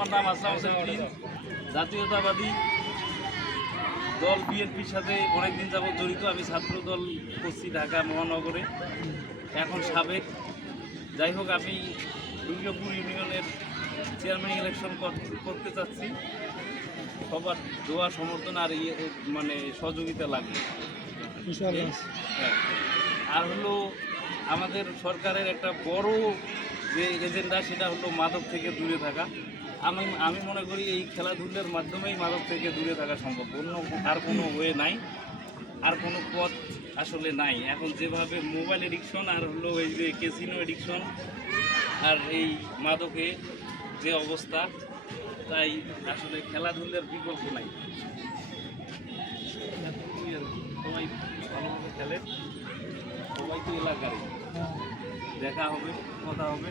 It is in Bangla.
আমার নাম আসলাম হোসেন উদ্দিন, জাতীয়তাবাদী দল বিএনপির সাথে অনেকদিন যাবৎ জড়িত। আমি ছাত্র দল করছি ঢাকা মহানগরে, এখন সাবেক। যাই হোক, আমি দুর্গাপুর ইউনিয়নের চেয়ারম্যান ইলেকশন করতে চাচ্ছি। সবার দোয়া সমর্থন আর মানে সহযোগিতা লাগবে। হ্যাঁ, আর হলো আমাদের সরকারের একটা বড় যে এজেন্ডা, সেটা হলো মাদক থেকে দূরে থাকা। আমি মনে করি এই খেলাধুলার মাধ্যমেই মাদক থেকে দূরে থাকা সম্ভব। অন্য আর কোনো ওয়ে নাই, আর কোনো পথ আসলে নাই। এখন যেভাবে মোবাইল এডিকশন আর হলো এই যে ক্যাসিনো এডিকশন আর এই মাদকে যে অবস্থা, তাই আসলে খেলাধুলার বিকল্প নাই। সবাই ভালোভাবে খেলে, সবাই তো এলাকারই, দেখা হবে, কথা হবে।